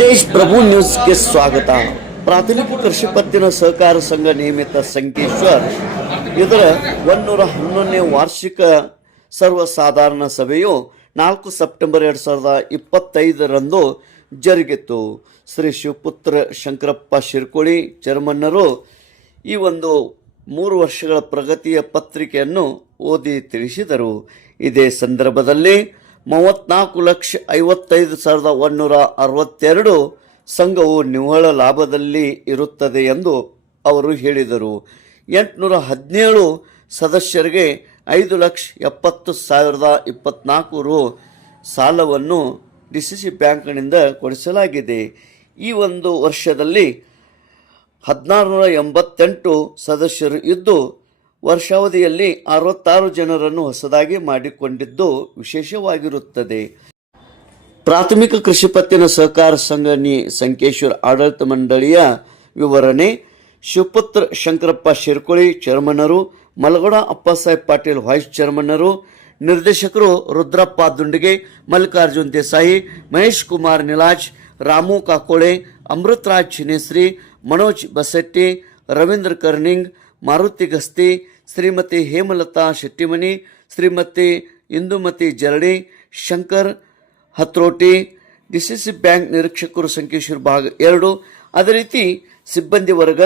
ತೇಜ್ ಪ್ರಭು ನ್ಯೂಸ್ಗೆ ಸ್ವಾಗತ. ಪ್ರಾಥಮಿಕ ಕೃಷಿ ಪತ್ತಿನ ಸಹಕಾರ ಸಂಘ ನಿಯಮಿತ ಸಂಕೇಶ್ವರ್. ಇದರ ಒಂದೂರ ಹನ್ನೊಂದನೇ ವಾರ್ಷಿಕ ಸರ್ವಸಾಧಾರಣ ಸಭೆಯು ನಾಲ್ಕು ಸೆಪ್ಟೆಂಬರ್ ಎರಡು ಸಾವಿರದ ಇಪ್ಪತ್ತೈದರಂದು ಜರುಗಿತು. ಶ್ರೀ ಶಿವಪುತ್ರ ಶಂಕರಪ್ಪ ಶಿರ್ಕೋಳಿ ಚರ್ಮನ್ನರು ಈ ಒಂದು ಮೂರು ವರ್ಷಗಳ ಪ್ರಗತಿಯ ಪತ್ರಿಕೆಯನ್ನು ಓದಿ ತಿಳಿಸಿದರು. ಇದೇ ಸಂದರ್ಭದಲ್ಲಿ ಮೂವತ್ನಾಲ್ಕು ಲಕ್ಷ ಐವತ್ತೈದು ಸಾವಿರದ ಒಂದೂರ ಅರವತ್ತೆರಡು ಸಂಘವು ನಿವ್ವಳ ಲಾಭದಲ್ಲಿ ಇರುತ್ತದೆ ಎಂದು ಅವರು ಹೇಳಿದರು. ಎಂಟುನೂರ ಹದಿನೇಳು ಸದಸ್ಯರಿಗೆ ಐದು ಲಕ್ಷ ಎಪ್ಪತ್ತು ಸಾವಿರದ ಇಪ್ಪತ್ನಾಲ್ಕು ರು ಸಾಲವನ್ನು ಡಿ ಸಿ ಸಿ ಬ್ಯಾಂಕ್ನಿಂದ ಕೊಡಿಸಲಾಗಿದೆ. ಈ ಒಂದು ವರ್ಷದಲ್ಲಿ ಹದಿನಾರು ನೂರ ಎಂಬತ್ತೆಂಟು ಸದಸ್ಯರು ಇದ್ದು ವರ್ಷಾವಧಿಯಲ್ಲಿ ಅರವತ್ತಾರು ಜನರನ್ನು ಹೊಸದಾಗಿ ಮಾಡಿಕೊಂಡಿದ್ದು ವಿಶೇಷವಾಗಿರುತ್ತದೆ. ಪ್ರಾಥಮಿಕ ಕೃಷಿ ಪತ್ತಿನ ಸಹಕಾರ ಸಂಘ ನಿ. ಸಂಕೇಶ್ವರ ಆಡಳಿತ ಮಂಡಳಿಯ ವಿವರಣೆ, ಶಿವಪುತ್ರ ಶಂಕರಪ್ಪ ಶಿರ್ಕೊಳಿ ಚೇರ್ಮನ್ನರು, ಮಲಗೌಡ ಅಪ್ಪಸಾಹೇಬ್ ಪಾಟೀಲ್ ವೈಸ್ ಚೇರ್ಮನ್ನರು, ನಿರ್ದೇಶಕರು Rudrappa Dundige, Mallikarjun Desai, Mahesh Kumar Nilaj, Ramu Kakole, Amritraj Chinesri Manoj Basetti, Ravindra Karning, Maruti Gasti Shrimati Hemalatha Shettimani Shrimati Indumati Jaradi, Shankar Hatroti D C C bank ನಿರೀಕ್ಷಕರು Sankeshwar ಭಾಗ ಎರಡು. ಅದೇ ರೀತಿ ಸಿಬ್ಬಂದಿ ವರ್ಗ,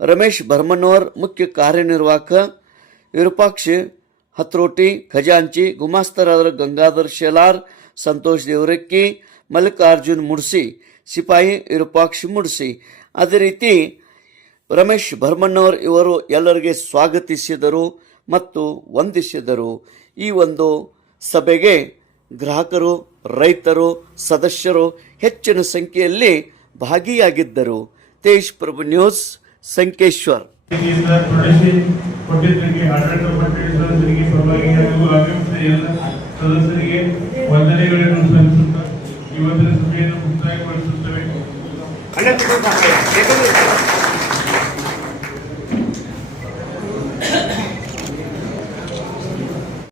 ರಮೇಶ್ ಭರ್ಮನೋರ್ ಮುಖ್ಯ ಕಾರ್ಯನಿರ್ವಾಹಕ, ವಿರೂಪಾಕ್ಷ ಹತ್ರೋಟಿ, ಖಜಾಂಚಿ, ಗುಮಾಸ್ತರಾದ ಗಂಗಾಧರ್ ಶೆಲಾರ್, ಸಂತೋಷ್ ದೇವರಕ್ಕಿ, ಮಲ್ಲಿಕಾರ್ಜುನ್ ಮುಡ್ಸಿ, ಸಿಪಾಯಿ ವಿರೂಪಾಕ್ಷ ಮುಡ್ಸಿ. ಅದೇ ರೀತಿ ರಮೇಶ್ ಭರ್ಮಣ್ಣವರ್ ಇವರು ಎಲ್ಲರಿಗೆ ಸ್ವಾಗತಿಸಿದರು ಮತ್ತು ವಂದಿಸಿದರು. ಈ ಒಂದು ಸಭೆಗೆ ಗ್ರಾಹಕರು, ರೈತರು, ಸದಸ್ಯರು ಹೆಚ್ಚಿನ ಸಂಖ್ಯೆಯಲ್ಲಿ ಭಾಗಿಯಾಗಿದ್ದರು. ತೇಜ್ ಪ್ರಭು ನ್ಯೂಸ್, ಸಂಕೇಶ್ವರ್. ಇವತ್ತಿನ ಸಭೆಯನ್ನು